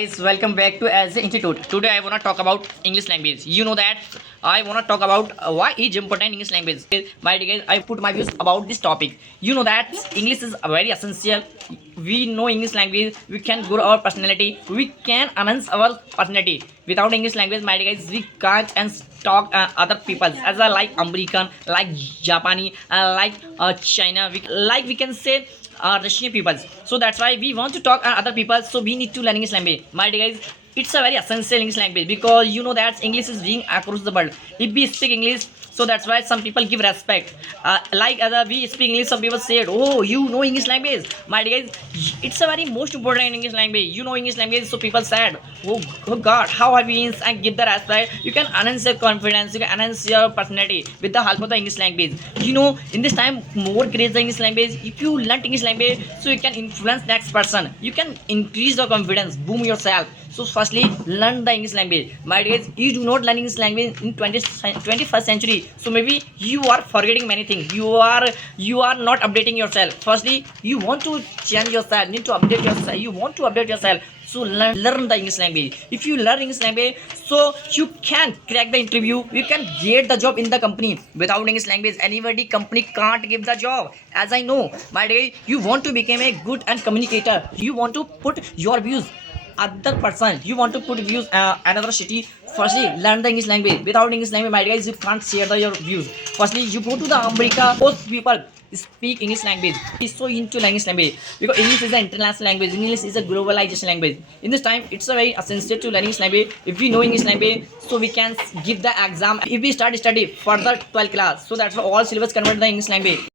Guys, welcome back to as Institute. Today I wanna talk about English language. You know that I wanna talk about why is important English language. My dear guys, I put my views about this topic. You know that English is very essential. We know English language, we can grow our personality, we can enhance our personality. Without English language, my dear guys, we can't and talk other people as I like American, like Japanese, like China. We can say Russian people. So that's why we want to talk other people. So we need to learn English language. My dear guys, it's a very essential English language because you know that English is being across the world. If we speak English, so that's why some people give respect. Like other we speak English, some people said, "Oh, you know English language." My dear guys, it's a very most important English language. You know English language, so people said, "Oh God, how I mean?" And give the respect. You can enhance your confidence. You can enhance your personality with the help of the English language. You know, in this time, more create the English language. If you learn English language, so you can influence next person. You can increase your confidence, boom yourself. So firstly, learn the English language. My dear, you do not learn English language in 21st century. So maybe you are forgetting many things. You are not updating yourself. Firstly, you want to change yourself. Need to update yourself. You want to update yourself. So learn the English language. If you learn English language, so you can crack the interview. You can get the job in the company. Without English language, anybody company can't give the job. As I know, my dear, you want to become a good and communicator. You want to put your views other person, you want to put views another city. Firstly, learn the English language. Without English language, my guys, you can't share your views. Firstly, you go to the America, most people speak English language. He's so into language because English is an international language. English is a globalization language. In this time, it's a very essential to learn English language. If we know English language, so we can give the exam. If we start study further 12th class, so that's why all syllabus convert the English language.